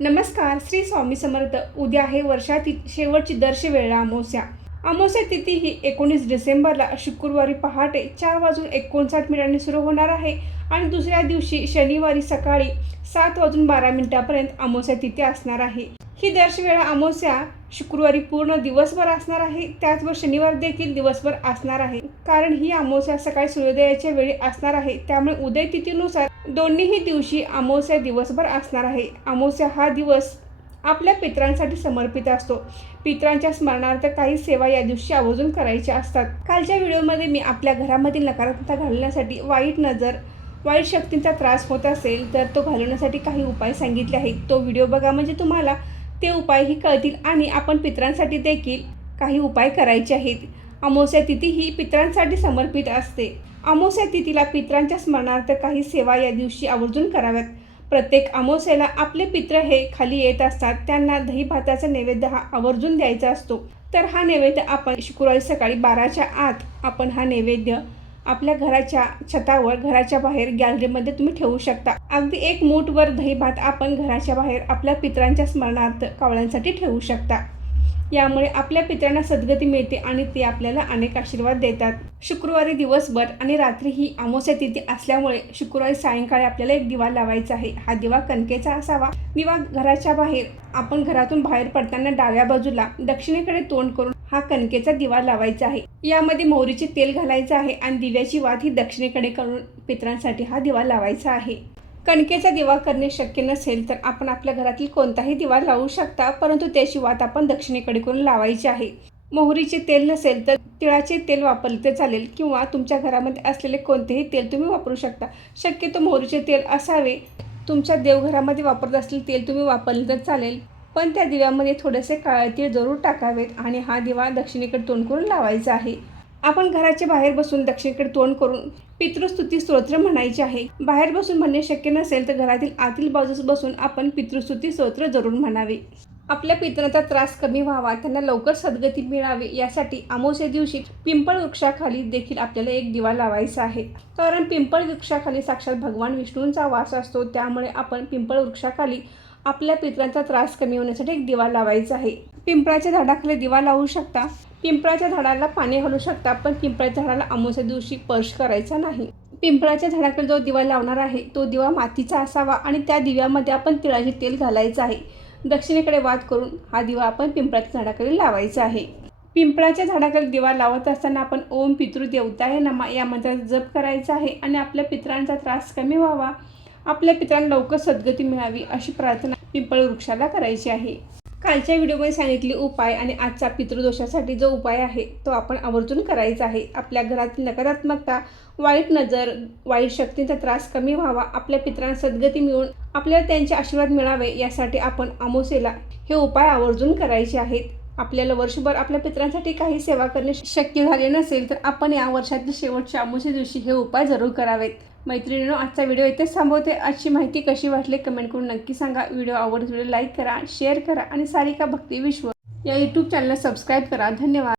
नमस्कार. श्री स्वामी समर्थ. उद्या आहे वर्षातील शेवटची दर्शवेळा अमावस्या. अमावस्या तिथी ही 19 डिसेंबरला शुक्रवारी पहाटे 4:59 सुरू होणार आहे आणि दुसऱ्या दिवशी शनिवारी सकाळी 7:12 अमावस्या तिथी असणार आहे. ही दर्शवेळा अमावस्या शुक्रवारी पूर्ण दिवसभर असणार आहे, त्याचबरोबर शनिवार देखील दिवसभर असणार आहे. कारण ही अमावस्या सकाळी सूर्योदयाच्या वेळी असणार आहे, त्यामुळे उदय तिथीनुसार दोन्हीही दिवशी अमावस्या दिवसभर असणार आहे. अमावस्या हा दिवस आपल्या पितरांसाठी समर्पित असतो. पितरांच्या स्मरणार्थ काही सेवा या दिवशी आवर्जून करायच्या असतात. कालच्या व्हिडिओमध्ये मी आपल्या घरामधील नकारात्मकता घालवण्यासाठी वाईट नजर, वाईट शक्तींचा त्रास होत असेल तर तो घालवण्यासाठी काही उपाय सांगितले आहेत. तो व्हिडिओ बघा, म्हणजे तुम्हाला ते उपायही कळतील आणि आपण पितरांसाठी देखील काही उपाय करायचे आहेत. अमावस्या तिथी ही पितरांसाठी समर्पित असते. अमावस्या तिथीला पितरांच्या स्मरणार्थ काही सेवा या दिवशी आवर्जून कराव्यात. प्रत्येक अमावस्येला आपले पित्र हे खाली येत असतात. त्यांना दही भाताचा नैवेद्य हा आवर्जून द्यायचा असतो. तर हा नैवेद्य आपण शुक्रवारी सकाळी 12च्या आत आपण हा नैवेद्य आपल्या घराच्या छतावर, घराच्या बाहेर, गॅलरीमध्ये तुम्ही ठेवू शकता. अगदी 1 मूठभर दही भात आपण घराच्या बाहेर आपल्या पितरांच्या स्मरणार्थ कावळ्यांसाठी ठेवू शकता. यामुळे आपल्या पितरांना सद्गती मिळते आणि ते आपल्याला अनेक आशीर्वाद देतात. शुक्रवारी दिवसभर आणि रात्री ही अमावस्या तिथी असल्यामुळे शुक्रवारी सायंकाळी आपल्याला एक दिवा लावायचा आहे. हा दिवा कणकेचा असावा. दिवा घराच्या बाहेर, आपण घरातून बाहेर पडताना डाव्या बाजूला दक्षिणेकडे तोंड करून हा कणकेचा दिवा लावायचा आहे. यामध्ये मोहरीचे तेल घालायचं आहे आणि दिव्याची वात ही दक्षिणेकडे करून पितरांसाठी हा दिवा लावायचा आहे. कणकेचा दिवा करणे शक्य नसेल तर आपण आपल्या घरातील कोणताही दिवा लावू शकता, परंतु त्याची वात आपण दक्षिणेकडे करून लावायची आहे. मोहरीचे तेल नसेल तर तिळाचे तेल वापरले तर चालेल, किंवा तुमच्या घरामध्ये असलेले कोणतेही तेल तुम्ही वापरू शकता. शक्यतो मोहरीचे तेल असावे. तुमच्या देवघरामध्ये वापरत असलेले तेल तुम्ही वापरले तर चालेल, पण त्या दिव्यामध्ये थोडेसे काळे तीळ जरूर टाकावेत आणि हा दिवा दक्षिणेकडे तोंड करून लावायचा आहे. आपण घराच्या बाहेर बसून दक्षिणेकडे तोंड करून पितृस्तुती स्तोत्र म्हणायचे आहे. बाहेर बसून म्हणणे शक्य नसेल तर घरातील आतील बाजूस बसून आपण पितृस्तुती स्तोत्र जरूर म्हणावे. आपल्या पितरांचा त्रास कमी व्हावा, त्यांना लवकर सद्गती मिळावी, यासाठी अमावस्या दिवशी पिंपळ वृक्षाखाली देखील आपल्याला एक दिवा लावायचा आहे. कारण पिंपळ वृक्षाखाली साक्षात भगवान विष्णूंचा वास असतो, त्यामुळे आपण पिंपळ वृक्षाखाली आपल्या पितरांचा त्रास कमी होण्यासाठी एक दिवा लावायचा आहे. पिंपळाच्या झाडाखाली दिवा लावू शकता. पिंपळाच्या झाडाला पाणी घालू शकता, पण पिंपळाच्या झाडाला अमावस्या दिवशी स्पर्श करायचा नाही. पिंपळाच्या झाडाखाली जो दिवा लावणार आहे तो दिवा मातीचा असावा आणि त्या दिव्यामध्ये आपण तिळाचे तेल घालायचं आहे. दक्षिणेकडे वात करून हा दिवा आपण पिंपळाच्या झाडाखाली लावायचा आहे. पिंपळाच्या झाडाखाली दिवा लावत असताना आपण ओम पितृदेवताय नमः या मंत्राचा जप करायचा आहे आणि आपल्या पितरांचा त्रास कमी व्हावा, आपल्या पितरांना लवकर सद्गती मिळावी अशी प्रार्थना पिंपळ वृक्षाला करायची आहे. कालच्या व्हिडिओमध्ये सांगितले उपाय आणि आजचा पितृदोषासाठी जो उपाय आहे तो आपण आवर्जून करायचा आहे. आपल्या घरातील नकारात्मकता, वाईट नजर, वाईट शक्तींचा त्रास कमी व्हावा, आपल्या पितरांना सद्गती मिळून आपल्याला त्यांचे आशीर्वाद मिळावे, यासाठी आपण अमावस्येला हे उपाय आवर्जून करायचे आहेत. आपल्याला वर्षभर आपल्या पितरांसाठी काही सेवा करणे शक्य झाले नसेल तर आपण या वर्षातील शेवटच्या अमावस्या दिवशी हे उपाय जरूर करावेत. मैत्रिणींनो, आजचा व्हिडिओ इथेच थांबवते. आजची माहिती कशी वाटली कमेंट करून नक्की सांगा. व्हिडिओ आवडल्यास व्हिडिओ लाईक करा, शेअर करा आणि सारिका भक्ती विश्व या यूट्यूब चॅनलला सबस्क्राईब करा. धन्यवाद.